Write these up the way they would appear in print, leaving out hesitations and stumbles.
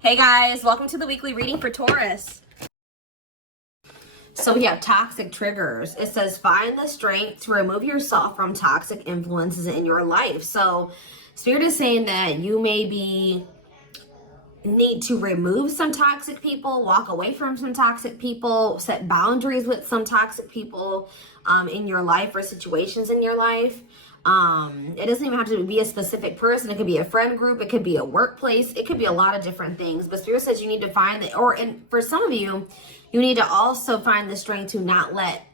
Hey guys, welcome to the weekly reading for Taurus. So we have toxic triggers. It says find the strength to remove yourself from toxic influences in your life. So Spirit is saying that you maybe need to remove some toxic people, walk away from some toxic people, set boundaries with some toxic people in your life or situations in your life. It doesn't even have to be a specific person. It could be a friend group. It could be a workplace. It could be a lot of different things. But Spirit says you need to find that, and for some of you, you need to also find the strength to not let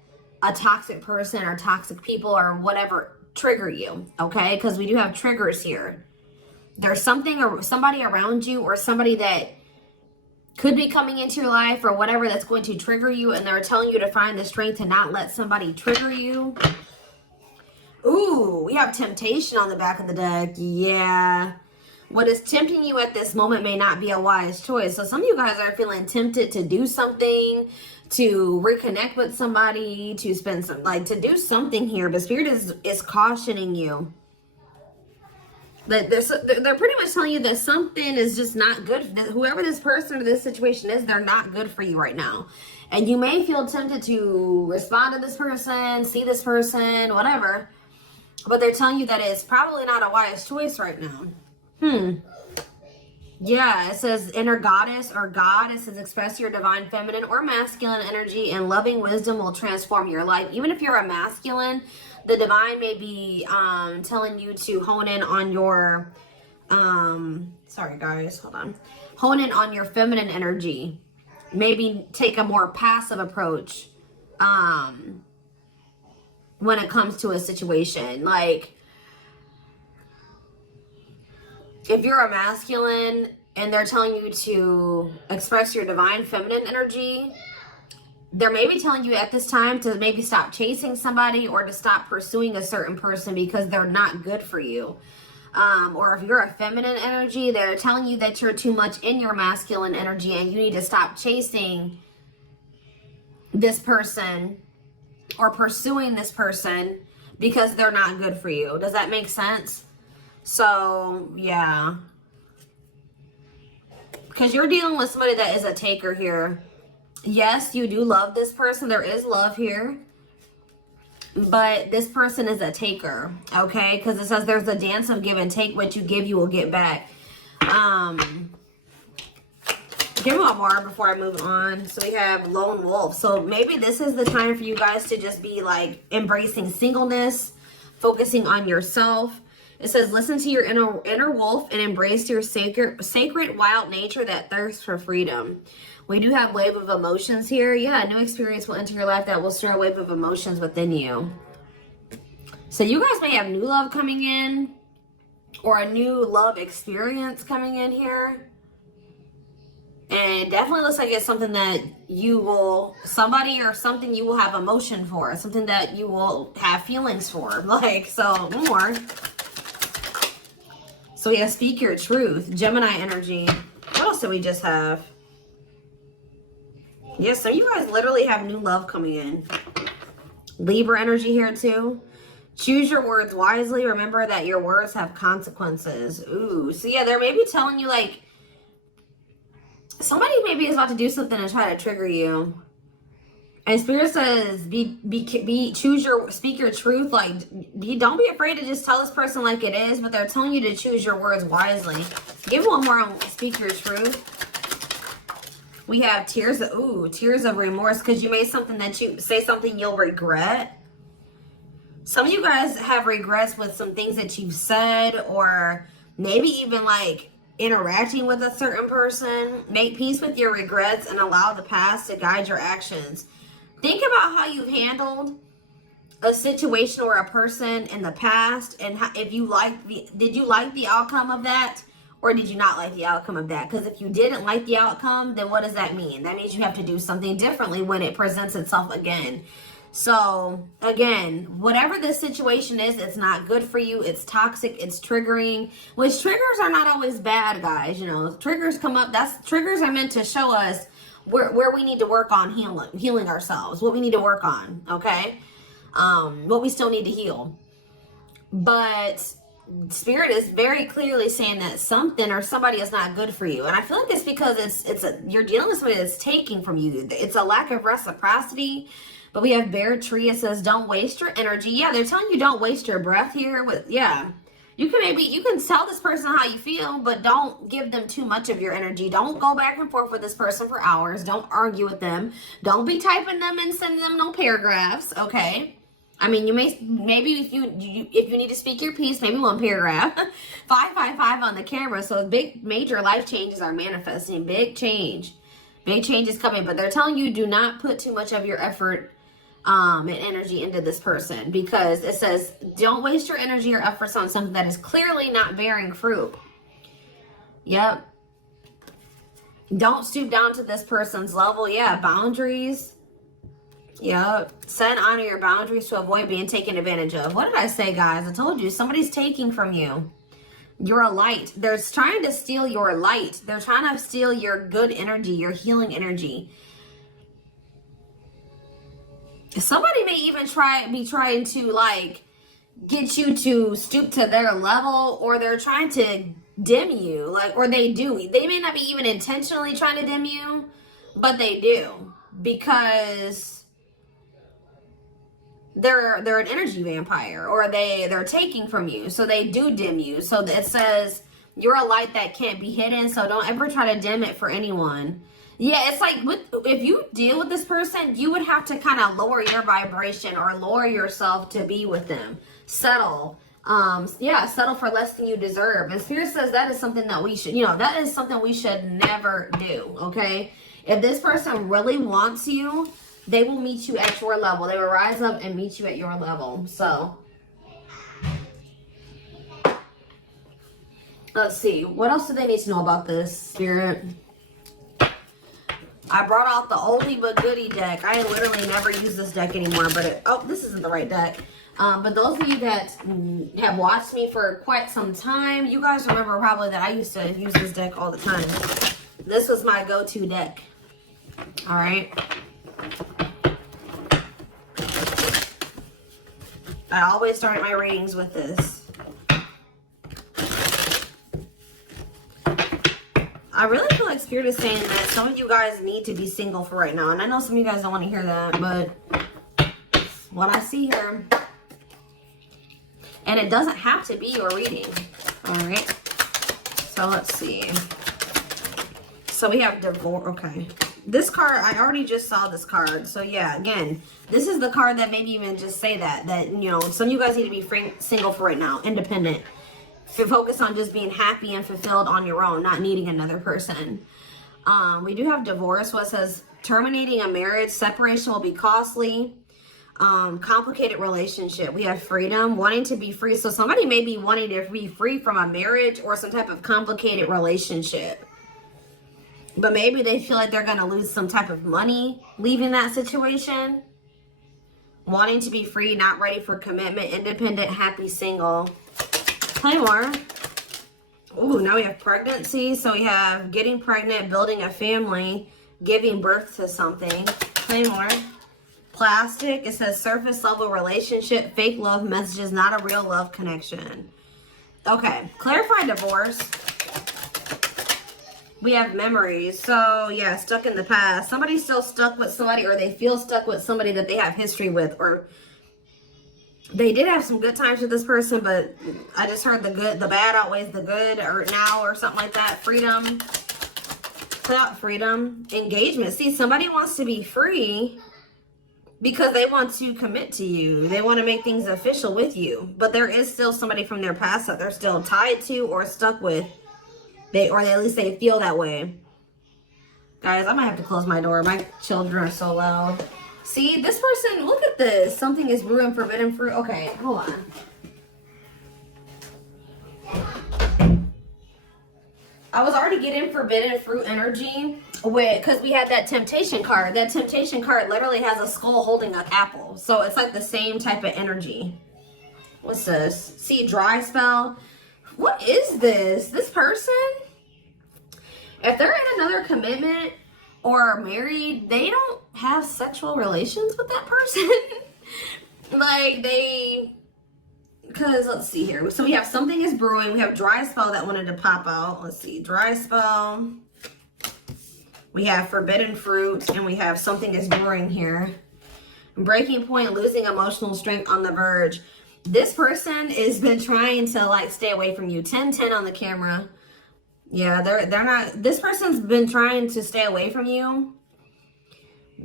a toxic person or toxic people or whatever trigger you, okay? Because we do have triggers here. There's something or somebody around you or somebody that could be coming into your life or whatever that's going to trigger you, and they're telling you to find the strength to not let somebody trigger you. Ooh, we have temptation on the back of the deck. Yeah. What is tempting you at this moment may not be a wise choice. So some of you guys are feeling tempted to do something, to reconnect with somebody, to spend some, to do something here. But Spirit is cautioning you. That they're pretty much telling you that something is just not good. Whoever this person or this situation is, they're not good for you right now. And you may feel tempted to respond to this person, see this person, whatever. But they're telling you that it's probably not a wise choice right now. Yeah, it says inner goddess or God. It says express your divine feminine or masculine energy, and loving wisdom will transform your life. Even if you're a masculine, the divine may be telling you to hone in on your, sorry guys, hold on. Hone in on your feminine energy. Maybe take a more passive approach when it comes to a situation. Like, if you're a masculine and they're telling you to express your divine feminine energy, they're maybe telling you at this time to maybe stop chasing somebody or to stop pursuing a certain person because they're not good for you. Or if you're a feminine energy, they're telling you that you're too much in your masculine energy and you need to stop chasing this person or pursuing this person because they're not good for you. Does that make sense? So, yeah. Because you're dealing with somebody that is a taker here. Yes, you do love this person. There is love here. But this person is a taker, okay? Because it says there's a dance of give and take. What you give, you will get back. Give me one more before I move on. So we have lone wolf. So maybe this is the time for you guys to just be like embracing singleness, focusing on yourself. It says, listen to your inner wolf and embrace your sacred wild nature that thirsts for freedom. We do have wave of emotions here. Yeah, a new experience will enter your life that will stir a wave of emotions within you. So you guys may have new love coming in or a new love experience coming in here. And it definitely looks like it's something that you will, somebody or something you will have emotion for. Something that you will have feelings for. Like, so more. So we have speak your truth, Gemini energy. What else do we just have? Yes, so you guys literally have new love coming in. Libra energy here too. Choose your words wisely. Remember that your words have consequences. Ooh, so yeah, they're maybe telling you like, somebody maybe is about to do something and try to trigger you. And Spirit says, speak your truth. Like, don't be afraid to just tell this person like it is, but they're telling you to choose your words wisely. Give one more on speak your truth. We have tears of remorse because you made something that you say something you'll regret. Some of you guys have regrets with some things that you've said, or maybe even like interacting with a certain person. Make peace with your regrets and allow the past to guide your actions. Think about how you've handled a situation or a person in the past, and how, if you did you like the outcome of that, or did you not like the outcome of that? Because if you didn't like the outcome, then what does that mean? That means you have to do something differently when it presents itself again. So again, whatever this situation is, it's not good for you. It's toxic. It's triggering. Which triggers are not always bad, guys. You know, triggers come up. Triggers are meant to show us where we need to work on healing ourselves, what we need to work on, okay? What we still need to heal. But Spirit is very clearly saying that something or somebody is not good for you. And I feel like it's because you're dealing with somebody that's taking from you. It's a lack of reciprocity. But we have Bear Tree. It says, don't waste your energy. Yeah, they're telling you don't waste your breath here. Yeah. You can tell this person how you feel, but don't give them too much of your energy. Don't go back and forth with this person for hours. Don't argue with them. Don't be typing them and sending them no paragraphs, okay? I mean, maybe if you need to speak your piece, maybe one paragraph. 555 on the camera. So major life changes are manifesting. Big change is coming. But they're telling you do not put too much of your effort and energy into this person, because it says don't waste your energy or efforts on something that is clearly not bearing fruit. Yep. Don't stoop down to this person's level. Yeah, boundaries. Yep. Set and honor your boundaries to avoid being taken advantage of. What did I say, guys? I told you somebody's taking from you. You're a light. They're trying to steal your light. They're trying to steal your good energy, your healing energy. Somebody may even be trying to like get you to stoop to their level, or they're trying to dim you, or they do. They may not be even intentionally trying to dim you, but they do, because they're an energy vampire, or they're taking from you, so they do dim you. So it says you're a light that can't be hidden, so don't ever try to dim it for anyone. Yeah, it's like if you deal with this person, you would have to kind of lower your vibration or lower yourself to be with them. Settle. Settle for less than you deserve. And Spirit says that is something that we should, that is something we should never do, okay? If this person really wants you, they will meet you at your level. They will rise up and meet you at your level. So, let's see. What else do they need to know about this, Spirit? I brought out the oldie but goodie deck. I literally never use this deck anymore, but this isn't the right deck. But those of you that have watched me for quite some time, you guys remember probably that I used to use this deck all the time. This was my go-to deck. All right. I always start my readings with this. I really feel like Spirit is saying that some of you guys need to be single for right now. And I know some of you guys don't want to hear that, but what I see here. And it doesn't have to be your reading. All right. So let's see. So we have divorce. Okay. This card, I already just saw this card. So yeah, again, this is the card that maybe even just say that some of you guys need to be single for right now, independent. Focus on just being happy and fulfilled on your own, not needing another person. We do have divorce. What says terminating a marriage, separation will be costly. Complicated relationship. We have freedom, wanting to be free. So somebody may be wanting to be free from a marriage or some type of complicated relationship. But maybe they feel like they're going to lose some type of money leaving that situation. Wanting to be free, not ready for commitment, independent, happy, single. Play more. Ooh, now we have pregnancy. So we have getting pregnant, building a family, giving birth to something. Play more. Plastic. It says surface level relationship, fake love messages, not a real love connection. Okay. Clarify divorce. We have memories. So yeah, stuck in the past. Somebody's still stuck with somebody, or they feel stuck with somebody that they have history with, or they did have some good times with this person, but I just heard the bad outweighs the good, or now, or something like that. Freedom. Freedom. Engagement. See, somebody wants to be free because they want to commit to you. They want to make things official with you. But there is still somebody from their past that they're still tied to or stuck with. Or at least they feel that way. Guys, I might have to close my door. My children are so loud. See, this person, look at this. Something is brewing forbidden fruit. Okay, hold on. I was already getting forbidden fruit energy because we had that temptation card. That temptation card literally has a skull holding an apple. So it's like the same type of energy. What's this? See, dry spell. What is this? This person, if they're in another commitment or married, they don't have sexual relations with that person. Like, they because let's see here. So we have something is brewing. We have dry spell that wanted to pop out. Let's see, dry spell. We have forbidden fruit, and we have something is brewing here. Breaking point, losing emotional strength, on the verge. This person has been trying to like stay away from you. 10-10 on the camera. Yeah, they're not. This person's been trying to stay away from you.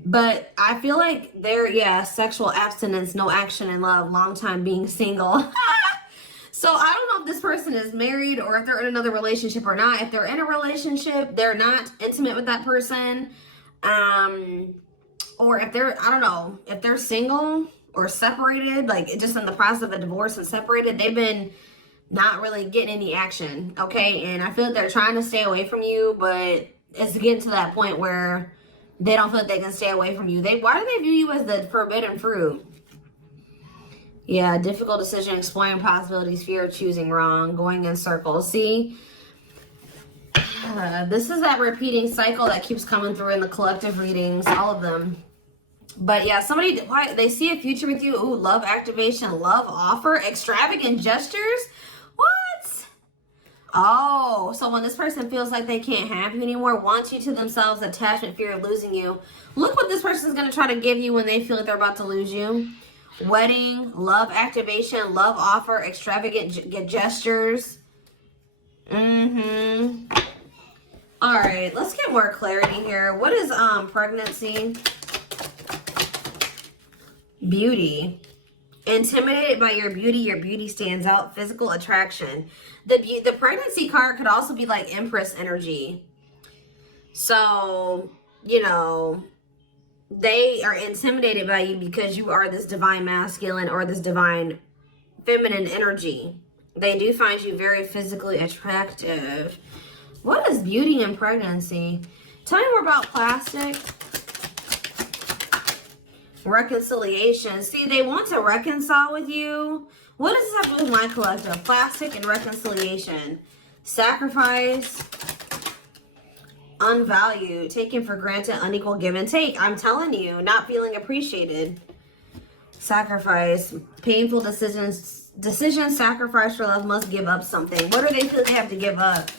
But I feel like they're, sexual abstinence, no action in love, long time being single. So I don't know if this person is married or if they're in another relationship or not. If they're in a relationship, they're not intimate with that person. Or if they're, I don't know, if they're single or separated, like just in the process of a divorce and separated, they've been not really getting any action, okay? And I feel like they're trying to stay away from you, but it's getting to that point where they don't feel like they can stay away from you. Why do they view you as the forbidden fruit? Yeah, difficult decision, exploring possibilities, fear of choosing wrong, going in circles. See, this is that repeating cycle that keeps coming through in the collective readings, all of them. But yeah, they see a future with you. Ooh, love activation, love offer, extravagant gestures. What? Oh, so when this person feels like they can't have you anymore, wants you to themselves, attachment, fear of losing you. Look what this person's going to try to give you when they feel like they're about to lose you. Wedding, love activation, love offer, extravagant gestures. All right, let's get more clarity here. What is pregnancy? Beauty. Intimidated by your beauty stands out. Physical attraction. The pregnancy card could also be like Empress energy. So, you know, they are intimidated by you because you are this divine masculine or this divine feminine energy. They do find you very physically attractive. What is beauty and pregnancy? Tell me more about plastic. Reconciliation. See, they want to reconcile with you. What does this have to do with my collective? Plastic and reconciliation. Sacrifice. Unvalued. Taken for granted. Unequal give and take. I'm telling you, not feeling appreciated. Sacrifice. Painful decisions. Sacrifice for love. Must give up something. What do they feel they have to give up?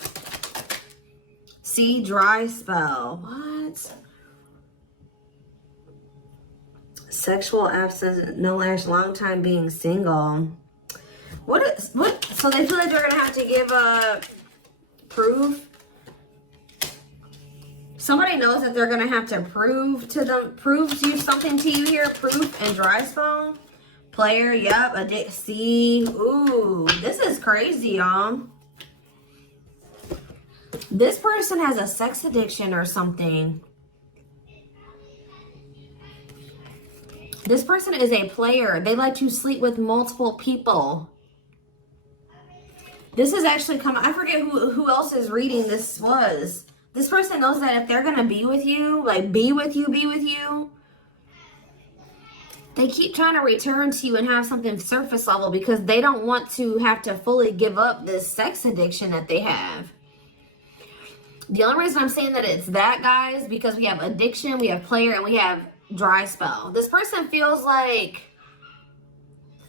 See, dry spell. What? Sexual absence, no action, long time being single. What? So they feel like they're gonna have to give proof. Somebody knows that they're gonna have to prove something to you here. Proof and dry spell. Player, yep. See, ooh, this is crazy, y'all. This person has a sex addiction or something. This person is a player. They like to sleep with multiple people. This is actually coming. I forget who else's reading this was. This person knows that if they're going to be with you, like be with you, they keep trying to return to you and have something surface level because they don't want to have to fully give up this sex addiction that they have. The only reason I'm saying that it's that, guys, because we have addiction, we have player, and we have dry spell. This person feels like,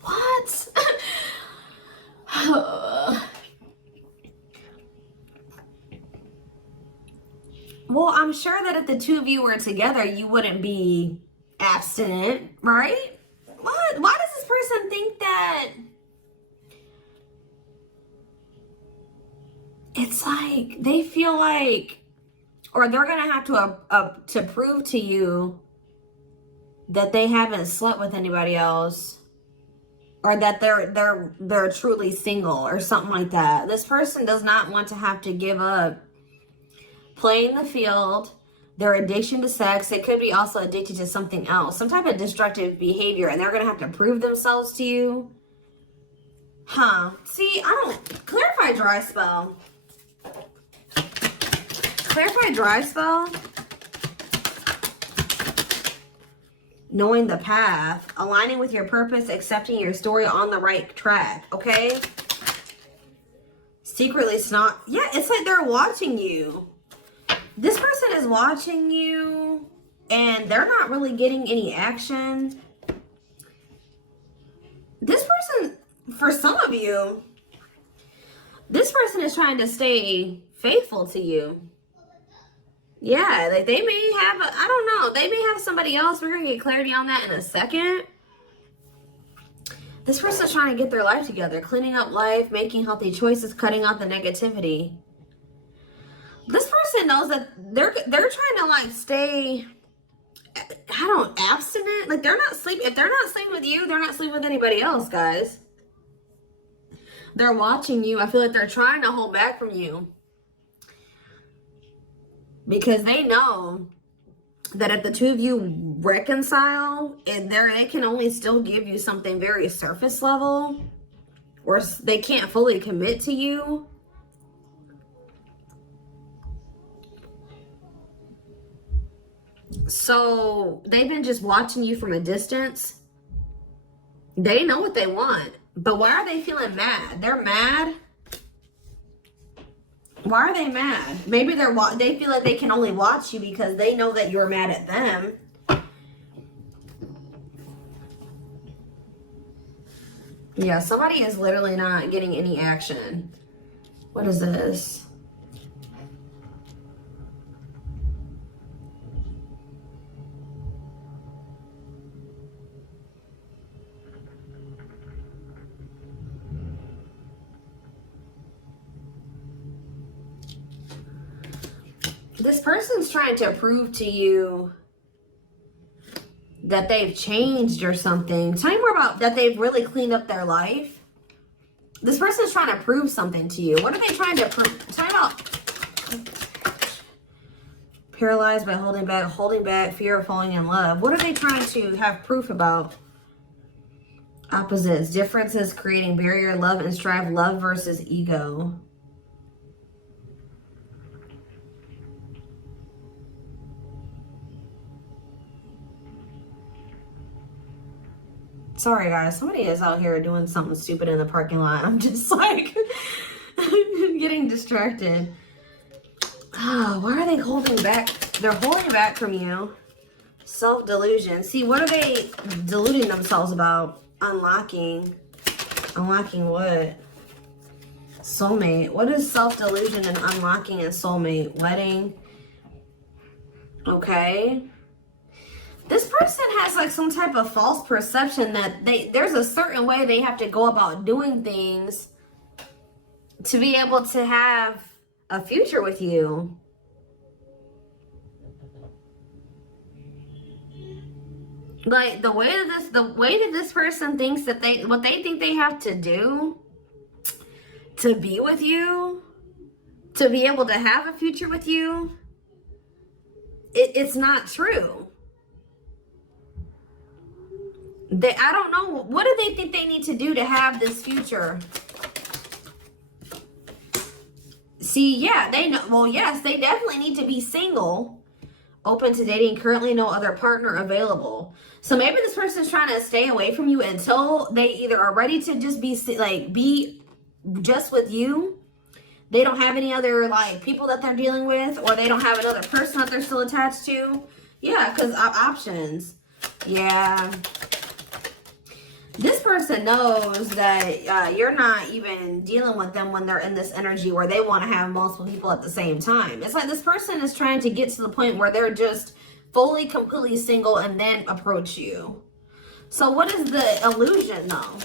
what? Well, I'm sure that if the two of you were together, you wouldn't be abstinent, right? What? Why does this person think that? It's like they feel like, or they're gonna have to prove to you that they haven't slept with anybody else, or that they're truly single or something like that. This person does not want to have to give up playing the field, their addiction to sex. They could be also addicted to something else, some type of destructive behavior, and they're gonna have to prove themselves to you. See, I don't clarify dry spell. Clarify dry spell. Knowing the path, aligning with your purpose, accepting your story, on the right track, okay? Secretly snot. Yeah, it's like they're watching you. This person is watching you and they're not really getting any action. This person, for some of you, this person is trying to stay faithful to you. Yeah, like they may have, I don't know, they may have somebody else. We're going to get clarity on that in a second. This person's trying to get their life together, cleaning up life, making healthy choices, cutting out the negativity. This person knows that they're trying to like stay, abstinent. Like they're not sleeping. If they're not sleeping with you, they're not sleeping with anybody else, guys. They're watching you. I feel like they're trying to hold back from you. Because they know that if the two of you reconcile, and they can only still give you something very surface level, or they can't fully commit to you. So they've been just watching you from a distance. They know what they want, but why are they feeling mad? They're mad. Why are they mad? Maybe they feel like they can only watch you because they know that you're mad at them. Yeah, somebody is literally not getting any action. What is this? This person's trying to prove to you that they've changed or something. Tell me more about that they've really cleaned up their life. This person's trying to prove something to you. What are they trying to prove? Tell me about paralyzed by holding back, fear of falling in love. What are they trying to have proof about? Opposites, differences, creating barrier, love and strive, love versus ego. Sorry, guys. Somebody is out here doing something stupid in the parking lot. I'm just like getting distracted. Oh, why are they holding back? They're holding back from you. Self-delusion. See, what are they deluding themselves about? Unlocking. Unlocking what? Soulmate. What is self-delusion and unlocking and soulmate? Wedding. Okay. This person has like some type of false perception that there's a certain way they have to go about doing things to be able to have a future with you. Like the way that this person thinks that what they think they have to do to be with you, to be able to have a future with you, it's not true. I don't know. What do they think they need to do to have this future? See, yeah, they know. Well, yes, they definitely need to be single, open to dating, currently no other partner available. So maybe this person's trying to stay away from you until they either are ready to just be just with you. They don't have any other like people that they're dealing with, or they don't have another person that they're still attached to. Yeah, because options. Yeah. This person knows that you're not even dealing with them when they're in this energy where they want to have multiple people at the same time. It's like this person is trying to get to the point where they're just fully, completely single and then approach you. So what is the illusion though?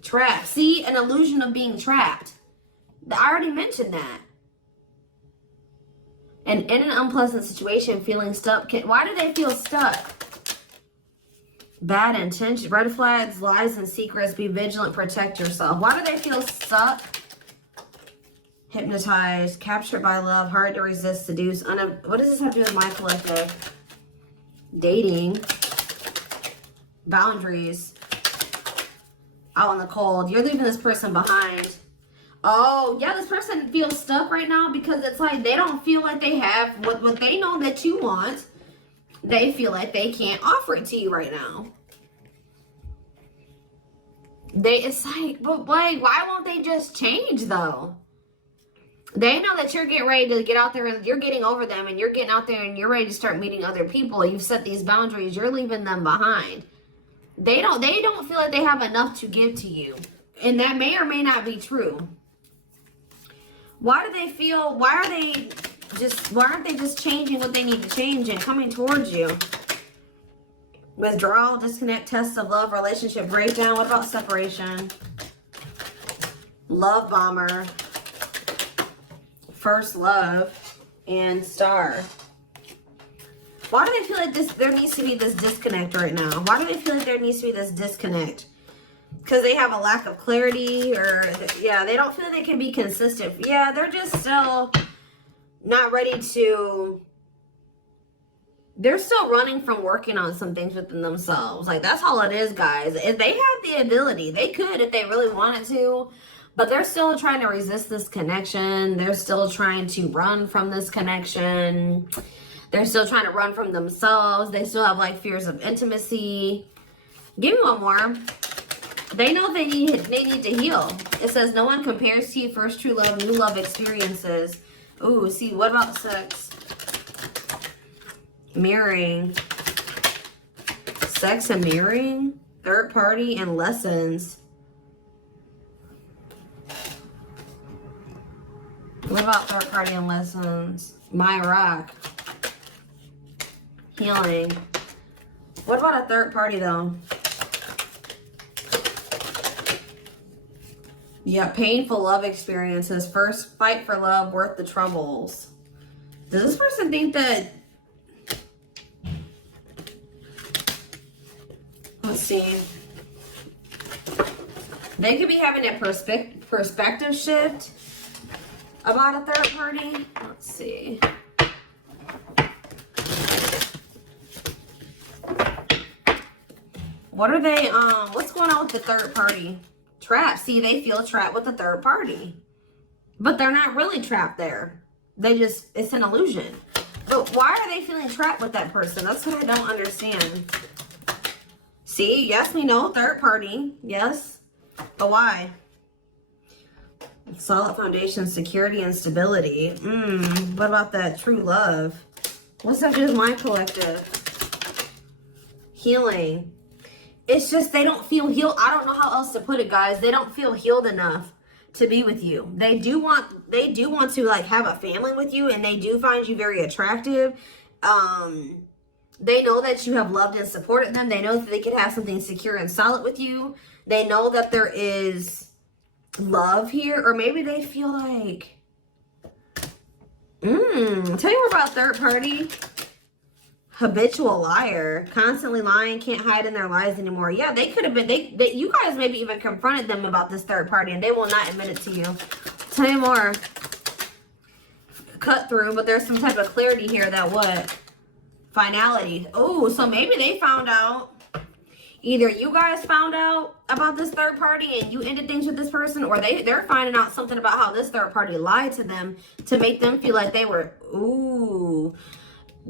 Trapped. See, an illusion of being trapped. I already mentioned that. And in an unpleasant situation, feeling stuck. Why do they feel stuck? Bad intention, red flags, lies and secrets, be vigilant, protect yourself. Why do they feel stuck? Hypnotized, captured by love, hard to resist, seduce. What does this have to do with my collective? Dating. Boundaries. Out in the cold. You're leaving this person behind. Oh, yeah, this person feels stuck right now because it's like they don't feel like they have what they know that you want. They feel like they can't offer it to you right now. It's like, but like, why won't they just change though? They know that you're getting ready to get out there and you're getting over them and you're getting out there and you're ready to start meeting other people. You've set these boundaries. You're leaving them behind. They don't feel like they have enough to give to you. And that may or may not be true. Why do they feel, why aren't they just changing what they need to change and coming towards you? Withdrawal, disconnect, test of love, relationship breakdown. What about separation? Love bomber, first love, and star. Why do they feel like there needs to be this disconnect right now? Why do they feel like there needs to be this disconnect? Because they have a lack of clarity, or yeah, they don't feel they can be consistent. Yeah, they're just still not ready to, they're still running from working on some things within themselves. Like, that's all it is, guys. If they have the ability, they could if they really wanted to, but they're still trying to resist this connection. They're still trying to run from this connection. They're still trying to run from themselves. They still have like fears of intimacy. Give me one more. They know they need to heal. It says no one compares to you, first true love, new love experiences. Ooh, see, what about sex? Mirroring. Sex and mirroring. Third party and lessons. What about third party and lessons? My rock. Healing. What about a third party though? Yeah, painful love experiences. First fight for love, worth the troubles. Does this person think that... Let's see. They could be having a perspective shift about a third party. Let's see. What are they, what's going on with the third party? Trapped. See, they feel trapped with the third party. But they're not really trapped there. They just, it's an illusion. But why are they feeling trapped with that person? That's what I don't understand. See, yes, we know, third party. Yes. But why? Solid foundation, security, and stability. What about that true love? What's up with my collective? Healing. It's just they don't feel healed. I don't know how else to put it, guys. They don't feel healed enough to be with you. They do want to like have a family with you, and they do find you very attractive. They know that you have loved and supported them. They know that they could have something secure and solid with you. They know that there is love here, or maybe they feel like tell you more about third party. Habitual liar, constantly lying, can't hide in their lies anymore. Yeah, they could have been, you guys maybe even confronted them about this third party and they will not admit it to you. Tell you more. Cut through, but there's some type of clarity here that what? Finality. Oh, so maybe they found out. Either you guys found out about this third party and you ended things with this person, or they're finding out something about how this third party lied to them to make them feel like they were,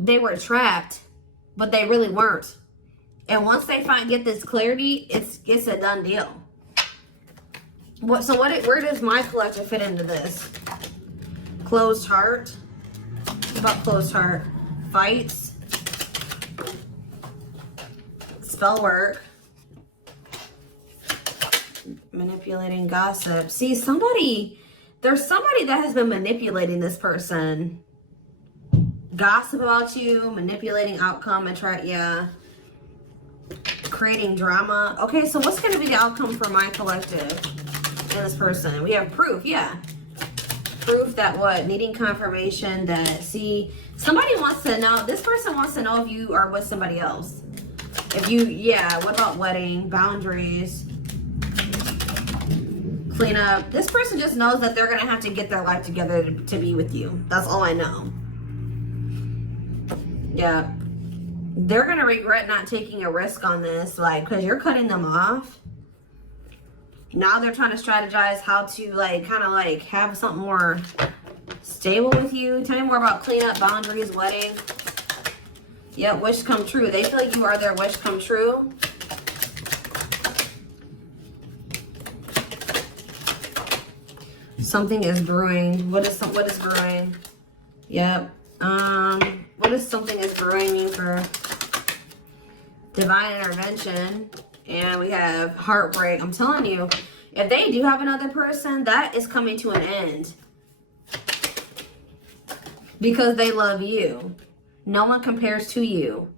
they were trapped, but they really weren't. And once they get this clarity, it's a done deal. Where does my collective fit into this? Closed heart. What about closed heart? Fights. Spell work. Manipulating, gossip. See, there's somebody that has been manipulating this person. Gossip about you, manipulating outcome, creating drama. Okay, so what's going to be the outcome for my collective and this person? We have proof, proof that what? Needing confirmation that, see, somebody wants to know, this person wants to know if you are with somebody else. If you, what about wedding, boundaries, clean up. This person just knows that they're going to have to get their life together to be with you. That's all I know. Yeah, they're going to regret not taking a risk on this, like, because you're cutting them off. Now they're trying to strategize how to, like, kind of, like, have something more stable with you. Tell me more about cleanup, boundaries, wedding. Yeah, wish come true. They feel like you are their wish come true. Something is brewing. What is brewing? Yep. What does something is brewing mean for divine intervention And we have heartbreak. I'm telling you, if they do have another person, that is coming to an end. Because they love you. No one compares to you.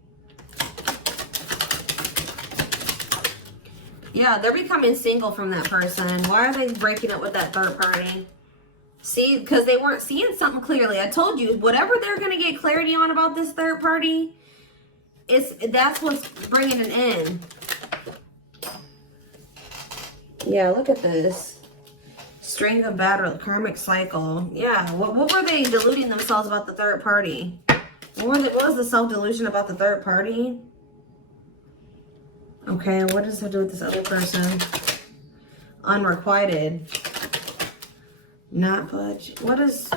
Yeah, they're becoming single from that person. Why are they breaking up with that third party? See, because they weren't seeing something clearly. I told you, whatever they're going to get clarity on about this third party, that's what's bringing an end. Yeah, look at this. String of battle, karmic cycle. Yeah, what were they deluding themselves about the third party? What was the self-delusion about the third party? Okay, what does that do with this other person? Unrequited. Not budge. What is...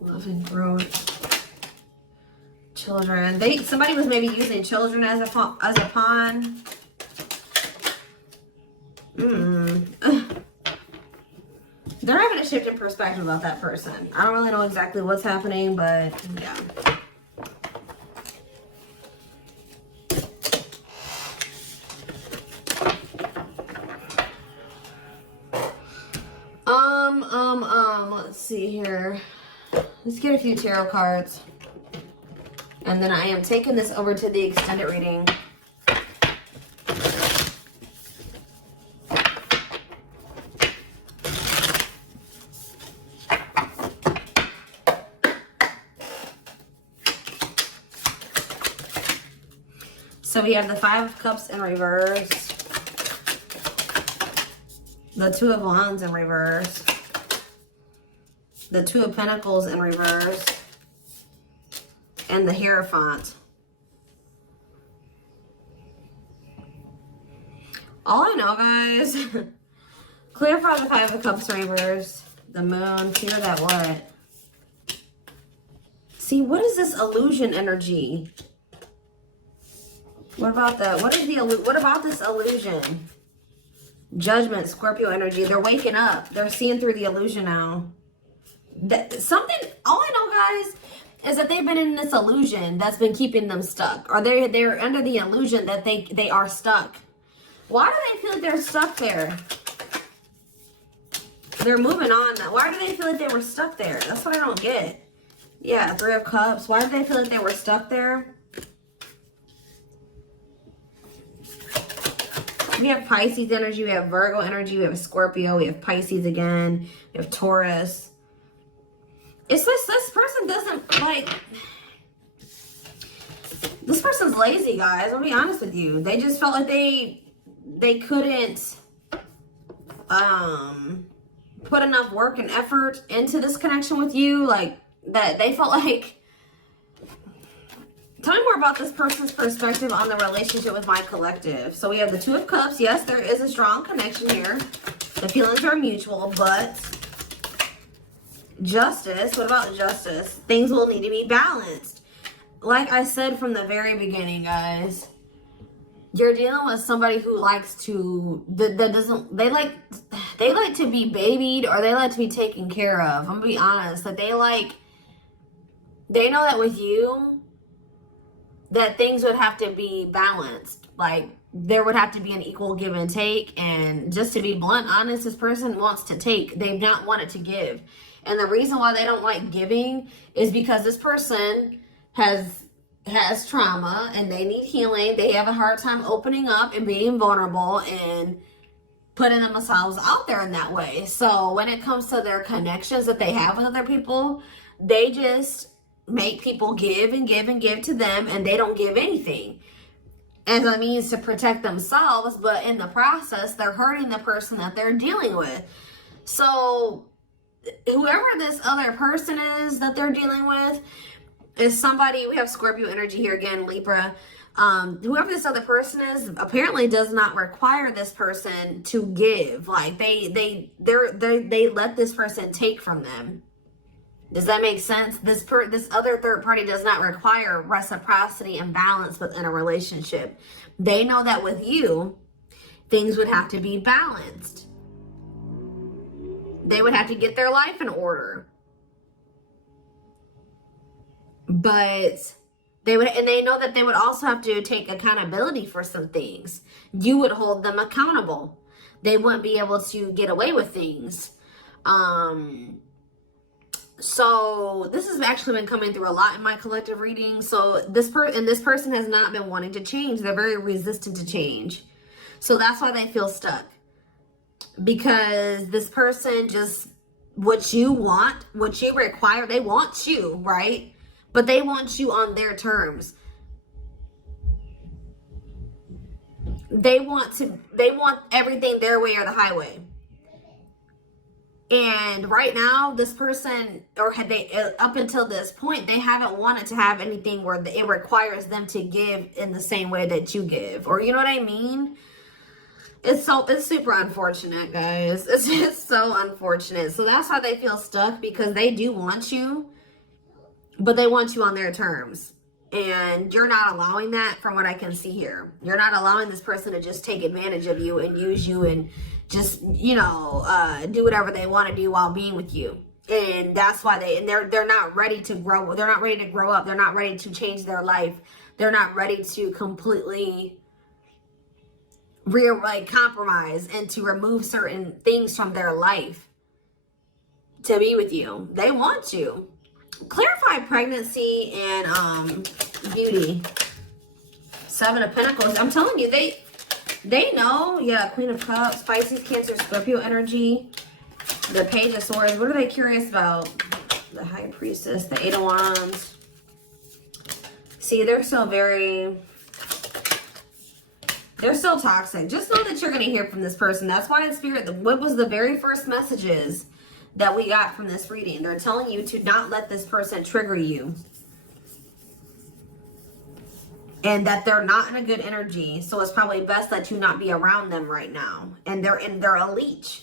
Love and growth. Children. Somebody was maybe using children as a pawn. They're having a shift in perspective about that person. I don't really know exactly what's happening, but yeah. Let's see here. Let's get a few tarot cards. And then I am taking this over to the extended reading. So we have the Five of Cups in reverse. The Two of Wands in reverse. The Two of Pentacles in reverse. And the Hierophant. All I know, guys, clarify the Five of Cups in reverse. The Moon, clear that what? See, what is this illusion energy? What about that? What about this illusion? Judgment, Scorpio energy. They're waking up. They're seeing through the illusion now. All I know, guys, is that they've been in this illusion that's been keeping them stuck. Or they're under the illusion that they are stuck. Why do they feel like they're stuck there? They're moving on now. Why do they feel like they were stuck there? That's what I don't get. Yeah, Three of Cups. Why do they feel like they were stuck there? We have Pisces energy, we have Virgo energy, we have Scorpio, we have Pisces again, we have Taurus. It's this person doesn't like... This person's lazy, guys. I'll be honest with you. They just felt like they couldn't put enough work and effort into this connection with you. Like, that they felt like... Tell me more about this person's perspective on the relationship with my collective. So we have the Two of Cups. Yes, there is a strong connection here. The feelings are mutual, but Justice. What about Justice? Things will need to be balanced. Like I said from the very beginning, guys, you're dealing with somebody who likes to they like to be babied, or they like to be taken care of. I'm gonna be honest, that they know that with you, that things would have to be balanced. Like, there would have to be an equal give and take. And just to be blunt, honest, this person wants to take. They've not wanted to give. And the reason why they don't like giving is because this person has trauma and they need healing. They have a hard time opening up and being vulnerable and putting themselves out there in that way. So when it comes to their connections that they have with other people, they just make people give and give and give to them, and they don't give anything as a means to protect themselves, but in the process they're hurting the person that they're dealing with. So whoever this other person is that they're dealing with is somebody, we have Scorpio energy here again, Libra. Whoever this other person is apparently does not require this person to give. Like, they let this person take from them. Does that make sense? This other third party does not require reciprocity and balance within a relationship. They know that with you, things would have to be balanced. They would have to get their life in order. But they would, and they know that they would also have to take accountability for some things. You would hold them accountable. They wouldn't be able to get away with things. So this has actually been coming through a lot in my collective reading. So this person has not been wanting to change. They're very resistant to change. So that's why they feel stuck. Because this person just, what you want, what you require, they want you, right? But they want you on their terms. They want everything their way or the highway. And right now, this person, or had they, up until this point, they haven't wanted to have anything where it requires them to give in the same way that you give. Or you know what I mean? It's super unfortunate, guys. It's just so unfortunate. So that's why they feel stuck, because they do want you, but they want you on their terms. And you're not allowing that, from what I can see here. You're not allowing this person to just take advantage of you and use you and just, you know, do whatever they want to do while being with you. And that's why they're not ready to grow. They're not ready to grow up. They're not ready to change their life. They're not ready to completely compromise and to remove certain things from their life to be with you. They want you. Clarify pregnancy and beauty. 7 of Pentacles. I'm telling you, they know. Yeah, Queen of Cups, Pisces, Cancer, Scorpio energy. The Page of Swords. What are they curious about? The High Priestess, the 8 of Wands. See, they're still toxic. Just know that you're going to hear from this person. That's why in Spirit, what was the very first messages that we got from this reading? They're telling you to not let this person trigger you. And that they're not in a good energy. So it's probably best that you not be around them right now. And they're a leech.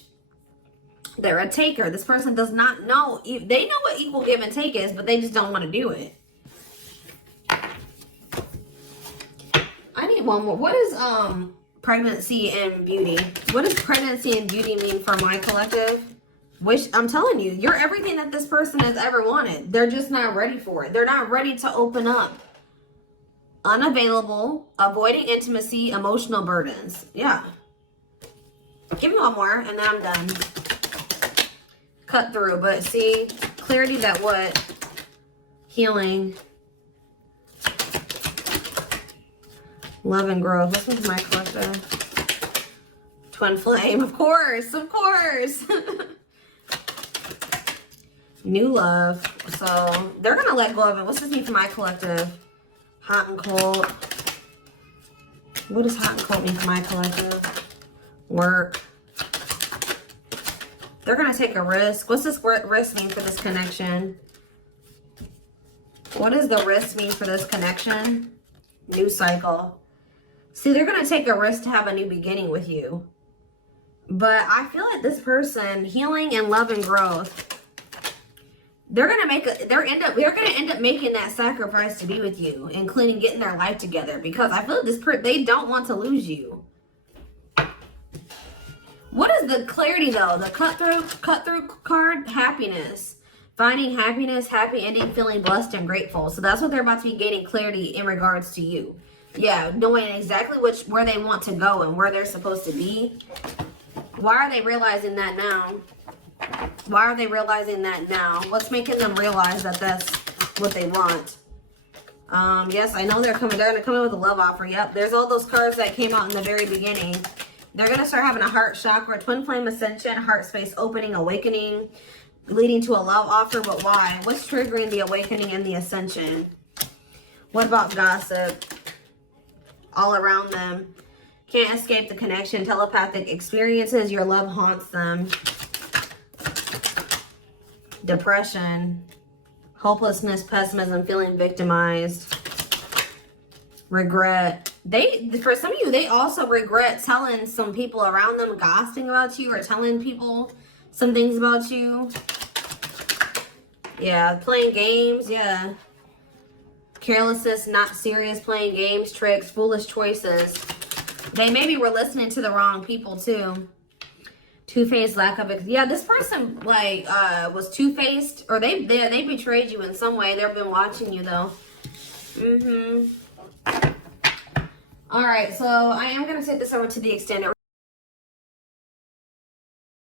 They're a taker. This person does not know. They know what equal give and take is, but they just don't want to do it. I need one more. What is pregnancy and beauty? What does pregnancy and beauty mean for my collective? I'm telling you, you're everything that this person has ever wanted. They're just not ready for it. They're not ready to open up. Unavailable, avoiding intimacy, emotional burdens. Yeah. Give me one more and then I'm done. Cut through, but see, clarity that what? Healing. Love and growth. This one's my collective. Twin flame, of course, of course. New love. So they're gonna let go of it. What's this mean for my collective? Hot and cold. What does hot and cold mean for my collective? Work. They're gonna take a risk. What's this risk mean for this connection? What does the risk mean for this connection? New cycle. See, they're going to take a risk to have a new beginning with you. But I feel like this person, healing and love and growth, they're going to end up making that sacrifice to be with you, including getting their life together, because I feel like they don't want to lose you. What is the clarity though? The cut through card, happiness. Finding happiness, happy ending, feeling blessed and grateful. So that's what they're about to be gaining clarity in regards to you. Yeah, knowing exactly where they want to go and where they're supposed to be. Why are they realizing that now? Why are they realizing that now? What's making them realize that that's what they want? Yes, I know they're coming. They're going to come in with a love offer. Yep, there's all those cards that came out in the very beginning. They're going to start having a heart chakra, twin flame ascension, heart space opening, awakening, leading to a love offer. But why? What's triggering the awakening and the ascension? What about gossip? All around them. Can't escape the connection. Telepathic experiences. Your love haunts them. Depression. Hopelessness, pessimism, feeling victimized. Regret. For some of you, they also regret telling some people around them, gossiping about you, or telling people some things about you. Yeah, playing games. Yeah. Carelessness, not serious, playing games, tricks, foolish choices. They maybe were listening to the wrong people too. Two-faced, lack of yeah. This person like was two-faced, or they betrayed you in some way. They've been watching you though. All right, so I am gonna take this over to the extended.